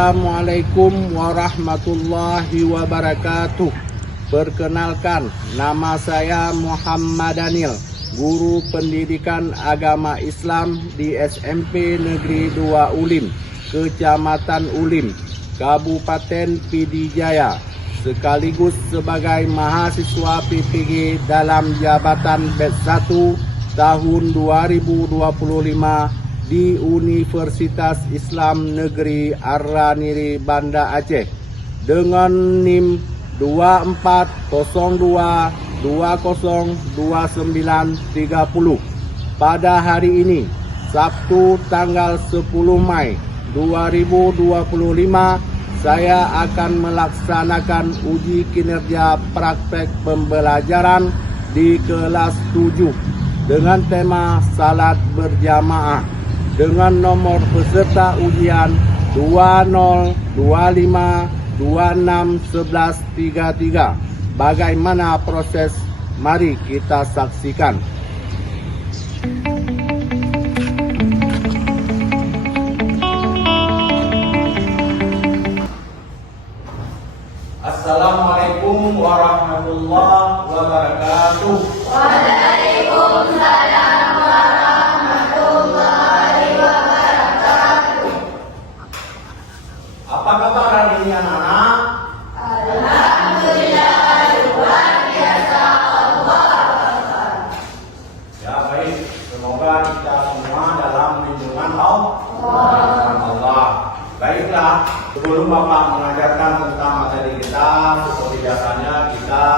Assalamualaikum warahmatullahi wabarakatuh. Perkenalkan, nama saya Muhammad Daniel, guru pendidikan agama Islam di SMP Negeri 2 Ulim, Kecamatan Ulim, Kabupaten Pidijaya, sekaligus sebagai mahasiswa PPG dalam jabatan batch 1 tahun 2025 di Universitas Islam Negeri Ar-Raniri Banda Aceh dengan NIM 2402202930. Pada hari ini, Sabtu tanggal 10 Mei 2025, saya akan melaksanakan uji kinerja praktek pembelajaran di kelas 7 dengan tema salat berjamaah dengan nomor peserta ujian 2025261133. Bagaimana proses? Mari kita saksikan. Assalamualaikum warahmatullahi wabarakatuh. Waalaikumsalam warahmatullahi wabarakatuh. Apa kabar hari ini anak-anak? Alhamdulillah, luar biasa. Allah. Ya baik, semoga kita semua dalam lindungan Allah. Baiklah, sebelum Bapak mengajarkan tentang materi kita, seperti biasanya kita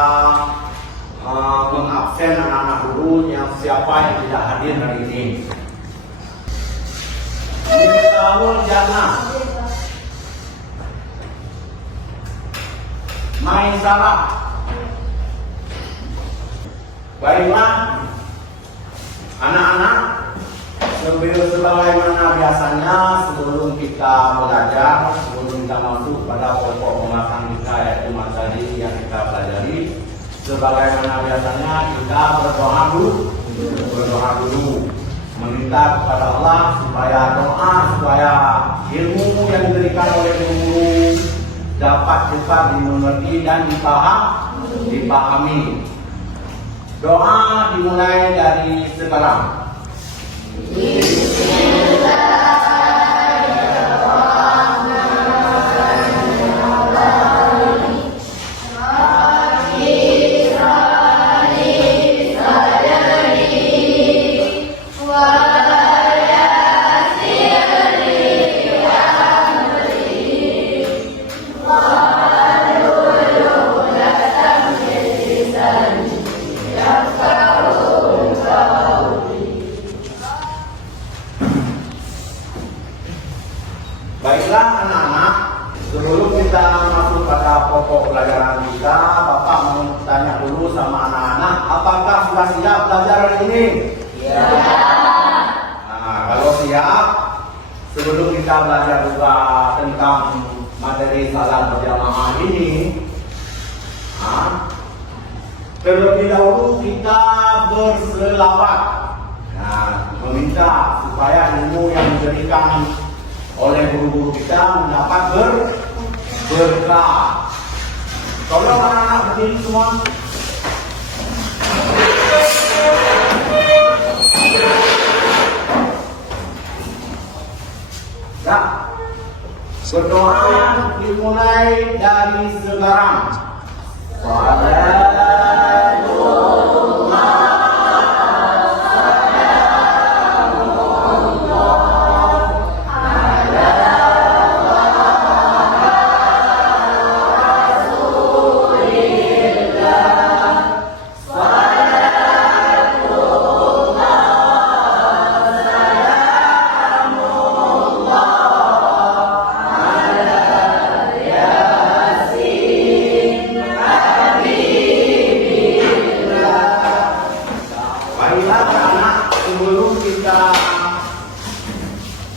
mengabsen anak-anak dulu yang siapa yang tidak hadir hari ini. Miftahul Jannah, Maisarah. Baiklah, anak-anak, sebagaimana biasanya sebelum kita belajar, sebelum kita masuk pada pokok pembahasan kita yaitu materi yang kita pelajari, sebagaimana biasanya kita berdoa dulu, meminta kepada Allah supaya ilmu yang diberikan oleh guru dapat cepat dimengerti dan dipahami. Doa dimulai dari sekarang. Baiklah anak-anak, sebelum kita masuk pada pokok pelajaran kita, Bapak mau tanya dulu sama anak-anak, apakah sudah siap belajar hari ini? Ya. Nah, kalau siap, sebelum kita belajar juga tentang materi salat berjamaah ini, terlebih dahulu kita berselawat. Nah, meminta supaya ilmu yang diberikan oleh guru-guru kita mendapat berkah. Tolong anak-anak berdiri semua. Nah, berdoa dimulai dari sekarang.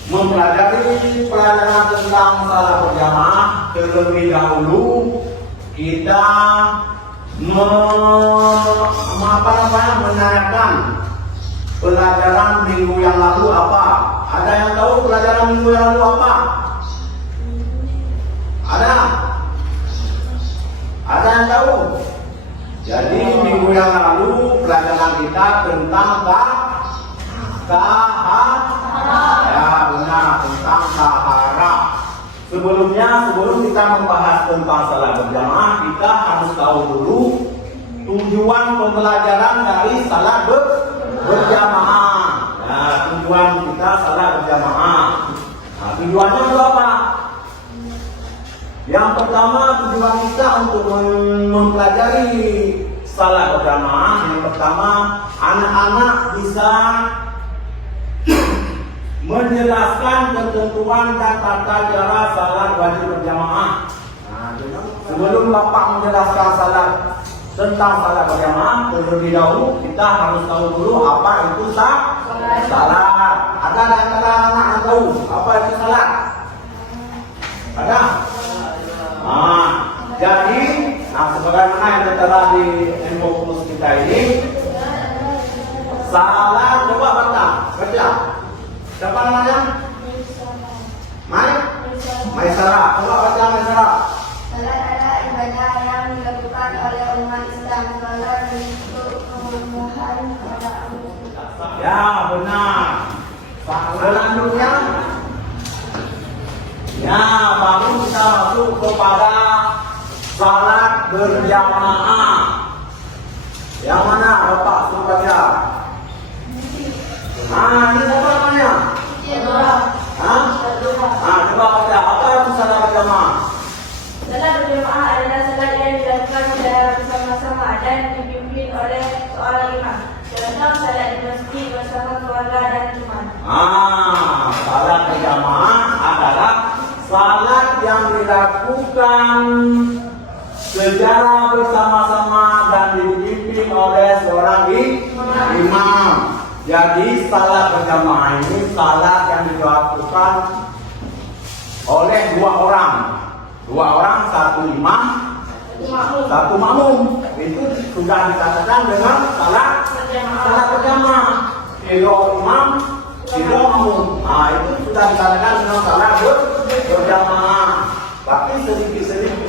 Mempelajari pelajaran tentang salat berjamaah, terlebih dahulu kita menanyakan pelajaran minggu yang lalu apa. Ada yang tahu pelajaran minggu yang lalu apa? Ada? Ada yang tahu? Jadi minggu yang lalu pelajaran kita tentang ya benar, tentang tahara. Sebelum kita membahas tentang salat berjamaah, kita harus tahu dulu tujuan pembelajaran dari salat berjamaah. Nah, tujuan kita salat berjamaah. Nah, tujuannya itu apa? Yang pertama, tujuan kita untuk mempelajari salat berjamaah. Yang pertama, anak-anak bisa menjelaskan ketentuan dan tata cara salat wajib berjamaah. Nah, sebelum Bapak menjelaskan tentang salat berjamaah, terlebih dahulu kita harus tahu dulu apa itu salat. Ada antara anak yang tahu apa itu salat? Ada? Jadi, sebagaimana yang tertera di info kita ini, salat, coba baca. Siapa namanya? Maisara. Coba baca Maisara. Salat adalah ibadah yang dilakukan oleh umat Islam sebagai bentuk pemenuhan kepada Allah. Ya, benar. Selanjutnya, ya, baru kita masuk kepada salat berjamaah. Yang mana Bapak suruh baca? Ini siapa namanya? Coba baca. Apa itu salat berjamaah? Salat berjamaah adalah salat yang dilakukan secara bersama-sama dan dipimpin oleh seorang imam. Contoh salat di masjid bersama keluarga dan teman. Salat berjamaah adalah salat yang dilakukan secara bersama-sama dan dipimpin oleh seorang imam. Jadi salat berjamaah ini salat yang dilakukan oleh dua orang, satu imam, satu makmum. Itu sudah dikatakan dengan salat berjamaah. Tiga imam, tiga makmum. Itu sudah dikatakan dengan salat berjamaah. Tapi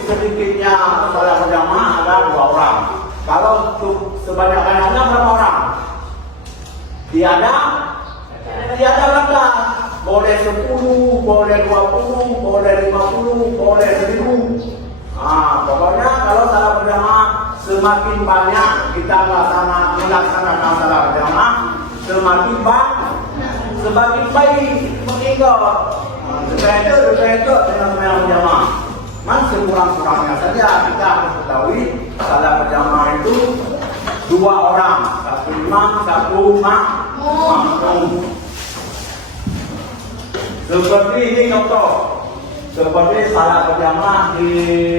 sedikitnya salat berjamaah ada dua orang. Kalau sebanyak-banyaknya berapa orang? Tiada langkah. Boleh 10, boleh 20, boleh 50, boleh 1000. Pokoknya kalau salat berjamaah semakin banyak kita melaksanakan salat berjamaah, semakin baik mengikut. Betul dengan salat berjamaah. Sekurang-kurangnya saja kita harus ketahui salat berjamaah itu dua orang, satu imam, satu makmum. Seperti ini contoh, seperti salat berjamaah di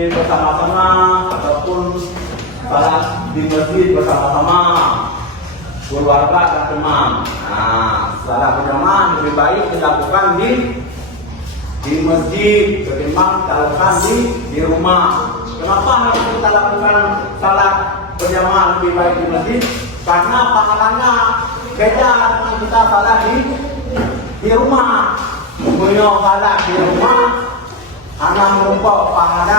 bersama-sama ataupun salat di masjid bersama-sama keluarga dan teman. Salat berjamaah lebih baik dilakukan di masjid ketimbang dilakukan di rumah. Kenapa harus kita lakukan salat berjamaah lebih baik di masjid? Karena pahalanya beda dengan kita salat di rumah. Punya salat di rumah hanya merupakan pahala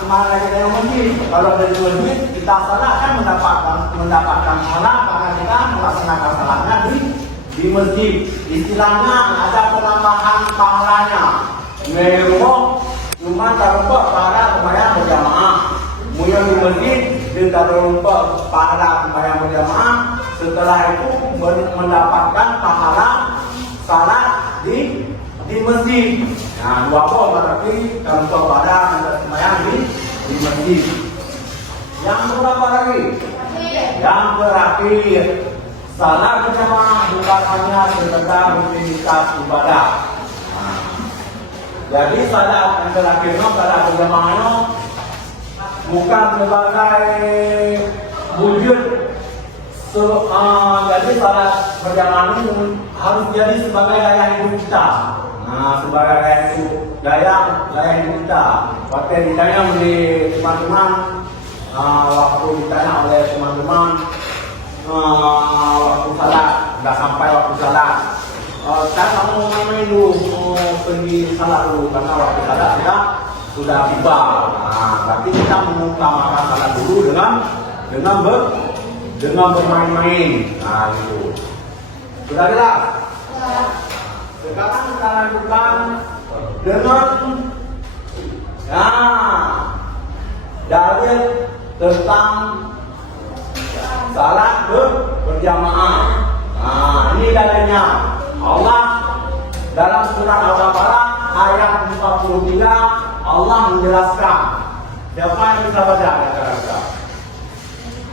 kemana kita yang masjid. Kalau dari masjid kita salat kan mendapatkan pahala karena kita melaksanakan salatnya di masjid. Istilahnya ada penambahan pahalanya. Mereka cuma terlupa pahala sembahyang berjamaah. Punya di masjid kita terlupa pahala sembahyang berjamaah. Setelah itu mendapatkan pahala salat di masjid. Dua berarti terlupa pahala sembahyang di masjid. Yang berapa lagi? Yang terakhir, salat berjamaah bukan hanya sekedar rutinitas ibadah. Jadi salat yang terakhirnya, salat berjamaahnya bukan sebagai wujud. Jadi salat berjamaah ini harus jadi sebagai gaya hidup kita. Sebagai gaya hidup kita. Waktu ditanya oleh teman-teman, waktu ditanya oleh teman-teman, waktu salat, sudah sampai waktu salat. Saya mau main dulu, mau pergi salat dulu karena waktu salat sudah tiba. Nah, berarti kita mengutamakan salat dulu dengan bermain-main. Nah, itu. Sudah jelas? Sekarang kita lanjutkan dengan dalil tentang salat berjamaah. Nah, ini dalilnya. Allah dalam surat Al-Baqarah ayat 43 Allah menjelaskan. Siapa yang bisa baca?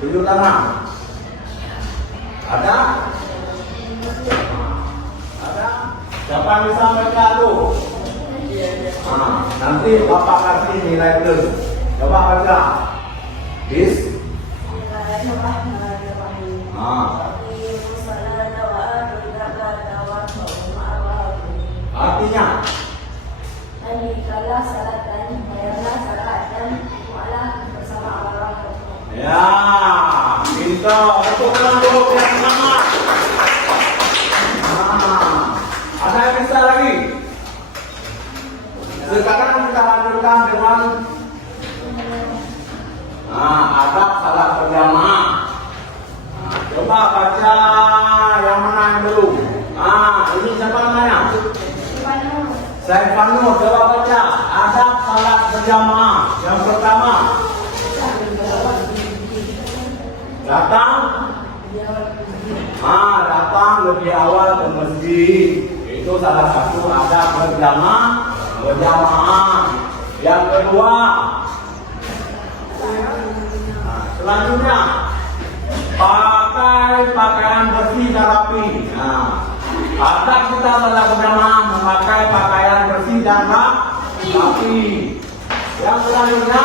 Tunjuk tangan. Ada? Ada? Siapa yang bisa baca tuh? Nanti Bapak kasih nilai plus. Coba baca. Artinya Kalau salat dan bayarlah salat dan mualah bersama Allah. ya, pintar. Tepuk tangan dulu biar semangat. Ada yang bisa lagi? Sekarang kita lanjutkan dengan adab salat berjamaah. Coba baca yang mana yang belum? Ini siapa namanya? Saya Panur, coba baca adab salat berjamaah. Yang pertama, datang lebih awal ke masjid. Itu salah satu adab berjamaah. Yang kedua, selanjutnya pakai pakaian bersih dan rapi. Adab kita salat berjamaah memakai pakaian bersih dan rapi. Yang selanjutnya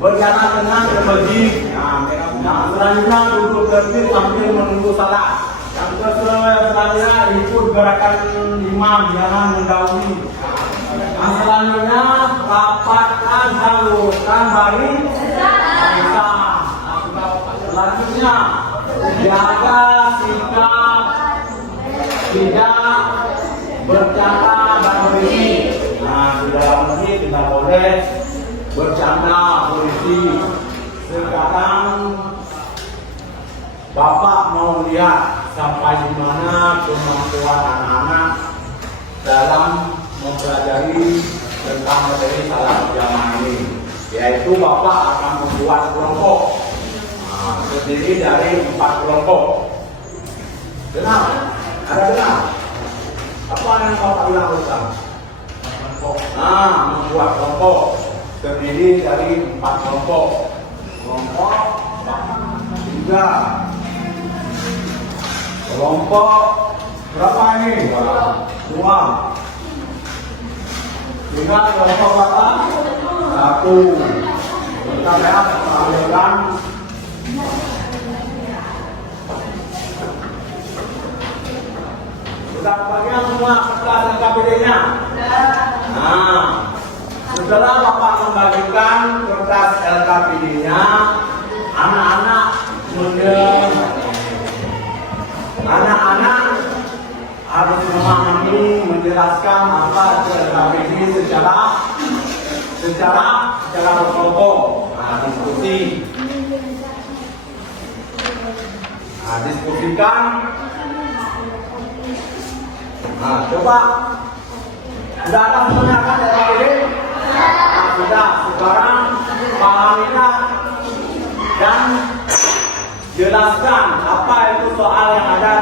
berjalan dengan ke masjid. Yang selanjutnya duduk tertib sambil menunggu salat. Yang selanjutnya ikut gerakan imam, jangan mendahului. Yang selanjutnya rapatkan salurkan baring. Selanjutnya jaga sikap tidak bercanda dan berisik. Di dalam masjid tidak boleh bercanda berisik. Sekarang Bapak mau lihat sampai di mana kemampuan anak-anak dalam mempelajari tentang materi salat berjamaah ini. Yaitu Bapak akan membuat kelompok terdiri dari 4 kelompok. Benar? Ada benar? Apa yang Bapak bilang Ustaz? Membuat kelompok terdiri dari 4 kelompok. Kelompok 3. Kelompok berapa ini? 2. Tinggal kelompok berapa? 1. Kita lihat peralihan. Sudah bagian semua kertas LKPD-nya? Setelah Bapak membagikan kertas LKPD-nya, anak-anak harus memahami, menjelaskan apa itu LKPD secara berkelompok. Diskusi. Diskusikan. Coba sudah ada semuanya kan LKPD? Sudah. Sekarang pahamilah dan jelaskan apa itu soal yang ada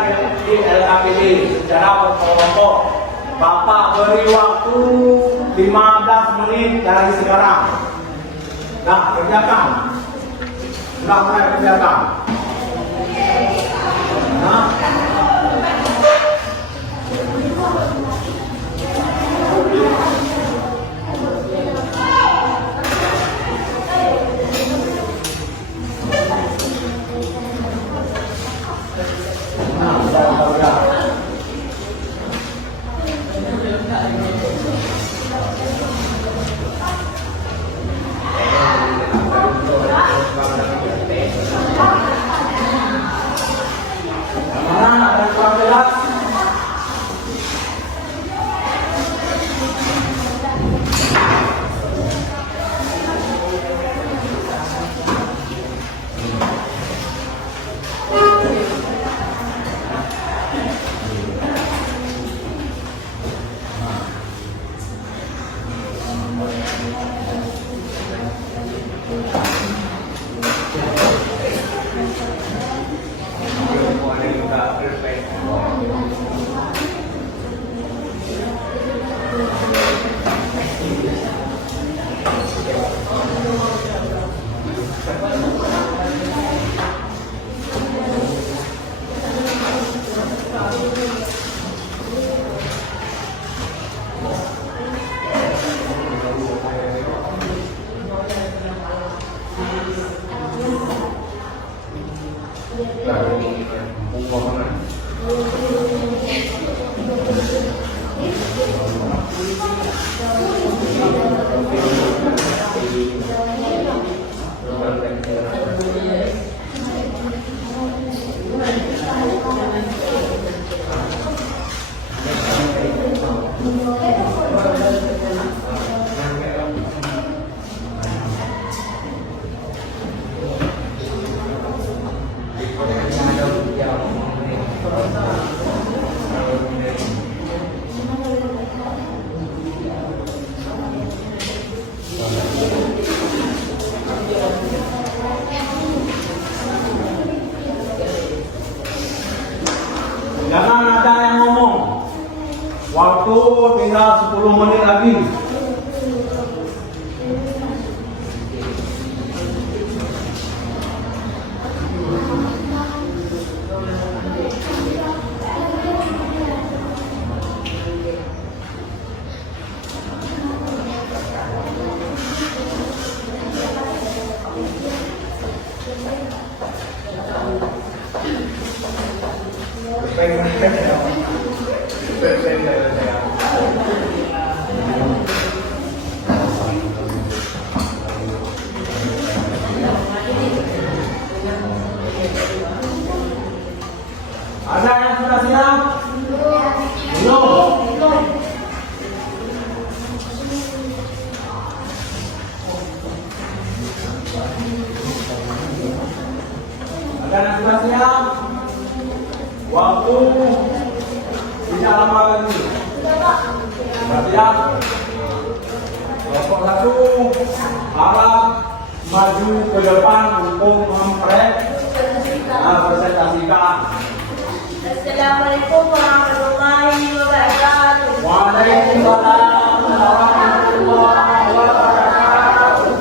di LKPD secara berkelompok. Bapak beri waktu 15 menit dari sekarang. Kerjakan. Sudah mulai kerjakan. Jangan ada yang ngomong. Waktu tinggal 10 menit lagi. Ada yang sudah siap? Belum. Ada yang sudah siap? Waktu tidak lama lagi. Sudah siap? Kelompok 1 harap maju ke depan untuk memprek presentasikan. Assalamualaikum warahmatullahi wabarakatuh. Waalaikumsalam warahmatullahi wabarakatuh.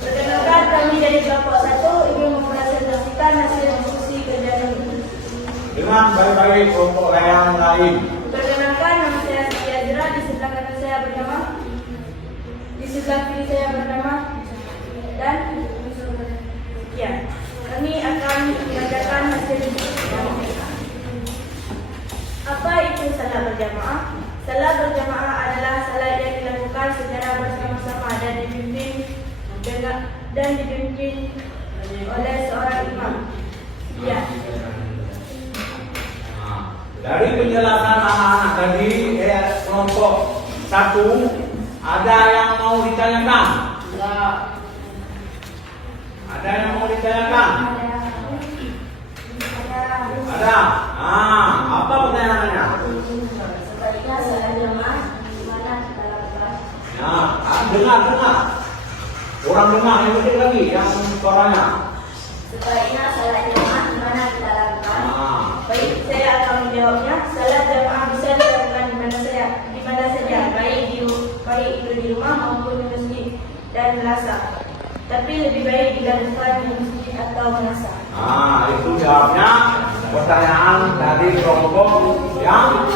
Perkenalkan, kami dari kelompok 1 ingin mempresentasikan hasil diskusi kerja ini. Dengan baik-baik kelompok yang lain. Perkenalkan, nama saya Siti Azra, di sebelah kanan saya bernama, di sebelah kiri saya bernama, dan sekian. Kami akan membacakan hasil diskusi kami. Apa itu salat berjamaah? Salat berjamaah adalah salat yang dilakukan secara bersama-sama dan dipimpin oleh seorang imam. Ya. Dari penjelasan anak-anak tadi, kelompok 1 ada yang mau ditanyakan? Enggak. Ada yang mau ditanyakan? Ada. Apa pertanyaannya? Sebaliknya salat jamaah di mana kita lakukan? Dengar. Orang dengar yang penting lagi, yang suaranya. Sebaliknya salat jamaah di mana kita lakukan? Baik, saya akan menjawabnya. Salat jamaah bisa dilakukan di mana saja, baik itu di rumah maupun di masjid dan melasa. Tapi lebih baik dilakukan di masjid atau melasa. Itu jawabnya pertanyaan dari kelompok yang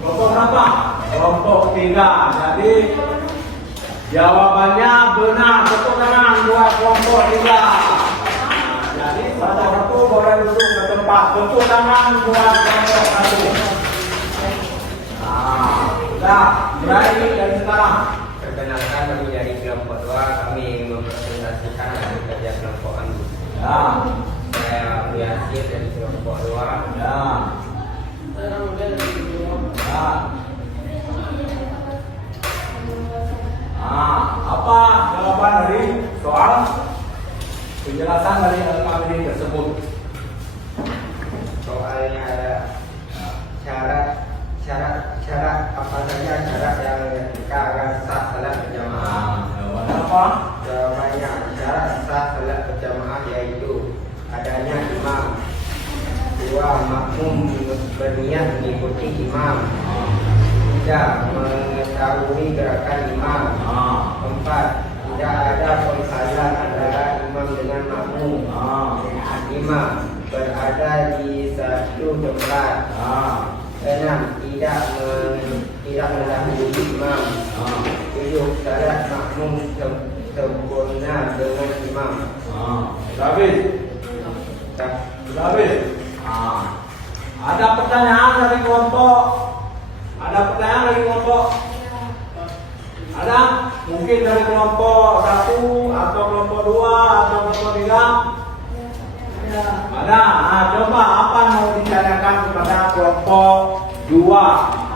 kelompok berapa? Kelompok 3. Jadi jawabannya benar. Tepuk tangan buat kelompok 3. Jadi satu-satu boleh duduk ke tempat. Tepuk tangan buat kelompok 1. Sudah, mulai dari sekarang. Perkenalkan, kami dari kelompok 2, kami mempresentasikan hasil kerja kelompok kami. Saya Yasin dari kelompok 2. Apa jawaban dari soal penjelasan dari LKPD tersebut? Soalnya ada syarat apa saja syarat yang kita akan sah salat berjamaah. Jawabannya apa? Jawabannya syarat sah salat berjamaah yaitu adanya imam, 2 makmum berniat mengikuti imam, 3 mengetahui gerakan imam, 4 tidak ada penghalang antara imam dengan makmum, 5 berada di satu tempat, 6 tidak mendahului imam, 7 salat makmum sempurna dengan imam. Sudah habis? Sudah habis? Ada pertanyaan dari kelompok? Ada pertanyaan dari kelompok Mungkin dari kelompok 1 atau kelompok 2 atau kelompok 3. Ada. Nah, coba apa yang mau ditanyakan kepada kelompok 2?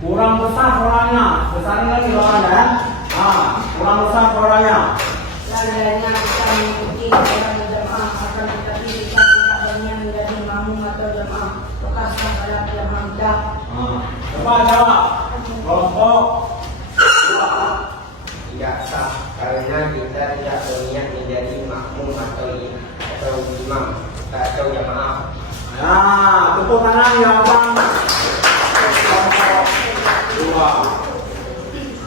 Kurang besar suaranya, besarin lagi suaranya. Kurang besar suaranya. Seandainya kita mengikuti salat berjamaah akan tetapi kita tidak berniat menjadi makmum atau jamaah, maka sah salat jamaah kita. Coba jawab. Kelompok Tidak sah karena kita tidak berniat menjadi makmum atau imam atau jamaah. Nah, tepuk tangan ya Bang. Kelompok 2.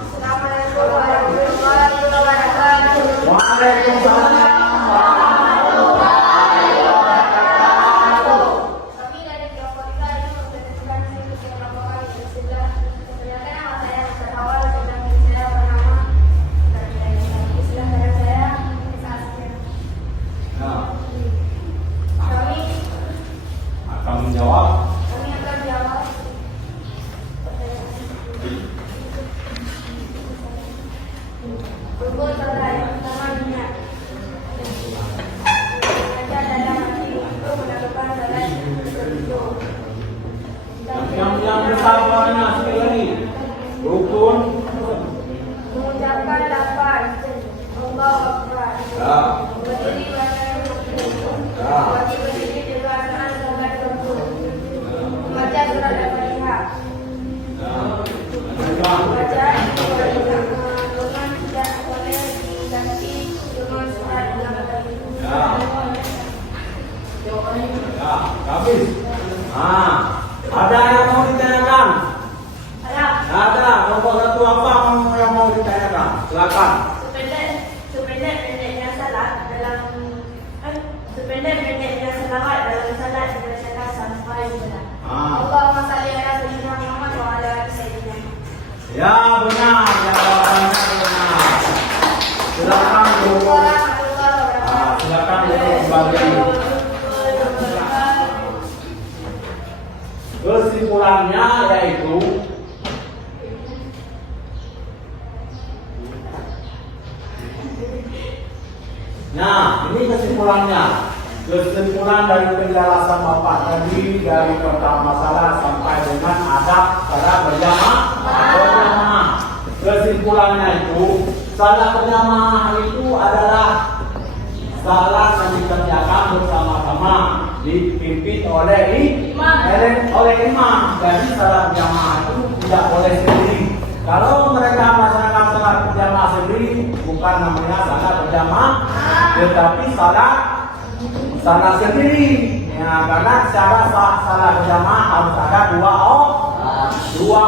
Assalamualaikum warahmatullahi wabarakatuh. Waalaikumsalam. Kami dari kelompok 3 ini mempresentasikan mengikuti kelompok kami. Bismillah. Perkenalkan nama saya Mr. Awal dan saya bernama Islam dan saya Asya. Nah, Kami akan menjawab. akan jawab rukun salat yang pertama niat. Baca dalam hati untuk melakukan salat tersebut. Yang besar suaranya sekali lagi. Rukun. Mengucapkan lafaz Allahu Akbar. Ya. Berdiri pada rukun. Ya. Wajib berdiri di pelaksanaan salat tersebut. Membaca surat Al-Fatihah. Baca dengan tidak boleh diganti dengan surat yang lain. Ya, habis. Ada yang mau ditanyakan? Ada. Kelompok 1 apa yang mau ditanyakan? Silakan. Sependek-pendeknya salat dalam sependek-pendeknya selawat dalam salat dibacakan sampai benar. Allahumma shalli ala sayyidina Muhammad wa ala ali sayyidina. Ya, benar. Jawabannya benar. Silakan dulu. Silakan dulu kembali. Kesimpulannya yaitu ini kesimpulannya. Kesimpulan dari penjelasan Bapak tadi dari pertama salat sampai dengan adab salat berjamaah. Kesimpulannya itu salat berjamaah itu adalah salat yang dikerjakan bersama-sama, dipimpin oleh imam. Jadi salat berjamaah itu tidak boleh sendiri. Kalau mereka melaksanakan salat berjamaah sendiri, bukan namanya salat berjamaah, tetapi salat sendiri. Ya, karena secara salat berjamaah harus ada dua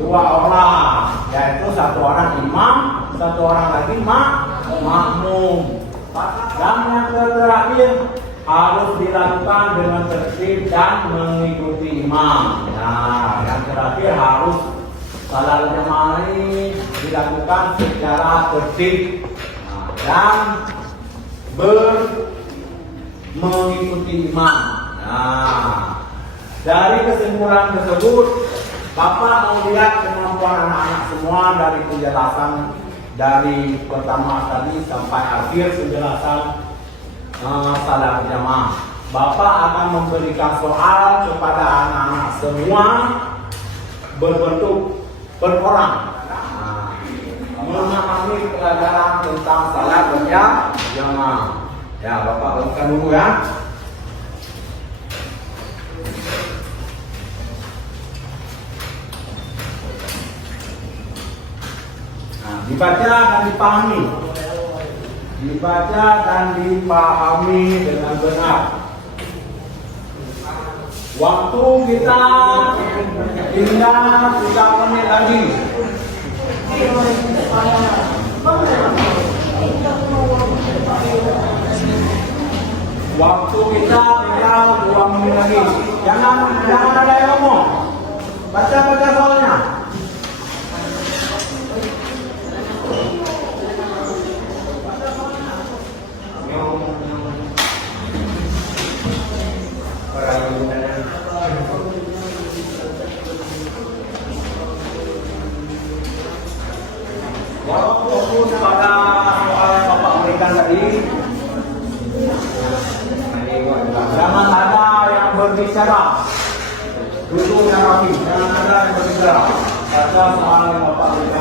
orang, yaitu satu orang imam, satu orang lagi makmum. Dan yang terakhir harus dilakukan dengan tertib dan mengikuti imam. Nah, yang terakhir harus salat berjamaah ini dilakukan secara tertib dan mengikuti imam. Nah, dari kesimpulan tersebut, Bapak mau lihat kemampuan anak-anak semua dari penjelasan dari pertama tadi sampai akhir penjelasan salat berjamaah. Bapak akan memberikan soal kepada anak-anak semua berbentuk per orang. Memahami pelajaran tentang salat berjamaah. Ya, Bapak lakukan dulu ya. Dibaca dan dipahami. Dibaca dan dipahami dengan benar. Waktu kita tinggal 3 menit lagi. Waktu kita tinggal 2 menit lagi. Jangan ada yang ngomong. Baca soalnya. tadi. Jangan ada yang berbicara. Duduk yang rapi. Jangan ada yang berbicara. Baca soal Bapak Ibu.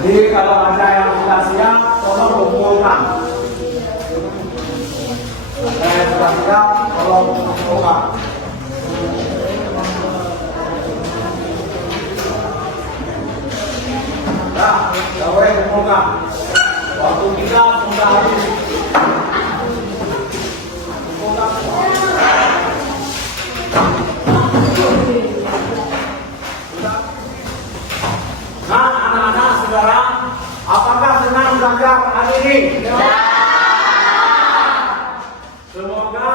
Jadi kalau ada yang sudah siap, tolong kumpulkan. Ada yang sudah siap, tolong kumpulkan. Nah, sudah boleh kumpulkan. Waktu kita sudah habis. Kumpulkan. Nah, anak-anak saudara, apakah senang belajar hari ini? Ya. Semoga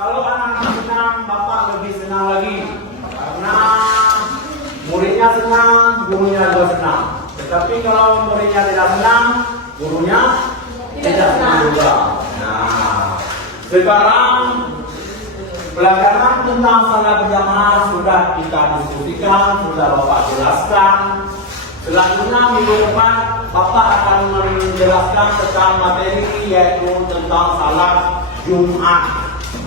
kalau anak-anak senang, Bapak lebih senang lagi. Karena muridnya senang, gurunya juga senang. Tetapi kalau muridnya tidak senang, gurunya tidak senang juga. Nah, sekarang pelajaran tentang salat berjamaah sudah kita diskusikan, sudah Bapak jelaskan. Selanjutnya minggu depan Bapak akan menjelaskan tentang materi yaitu tentang salat Jumat.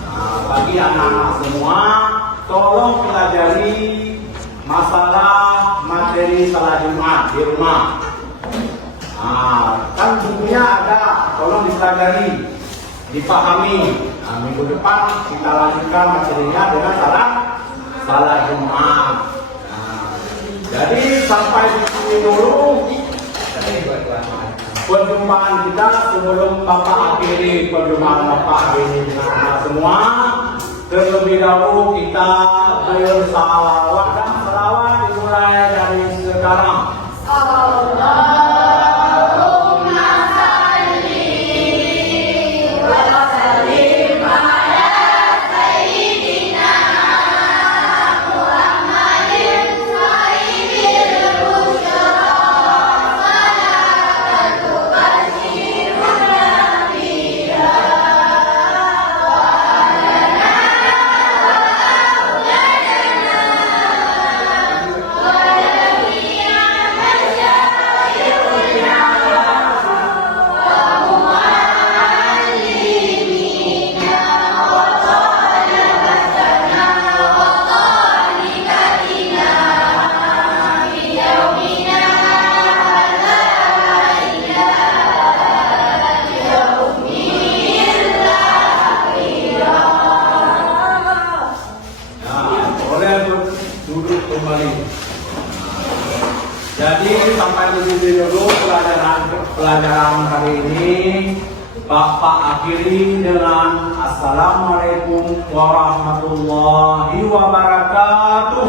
Nah, bagi anak-anak semua, tolong pelajari masalah materi salat Jumat di rumah. Nah, kan bukunya ada, tolong dipelajari, dipahami. Nah, minggu depan kita lanjutkan materinya dengan salat Jumat. Jadi sampai di sini dulu perjumpaan kita sebelum Bapak akhiri perjumpaan Bapak ini dengan anak semua. Terlebih dahulu kita bersalawat dan salawat dimulai dari sekarang. Jadi sampai di sini dulu pelajaran hari ini. Bapak akhiri dengan Assalamualaikum warahmatullahi wabarakatuh.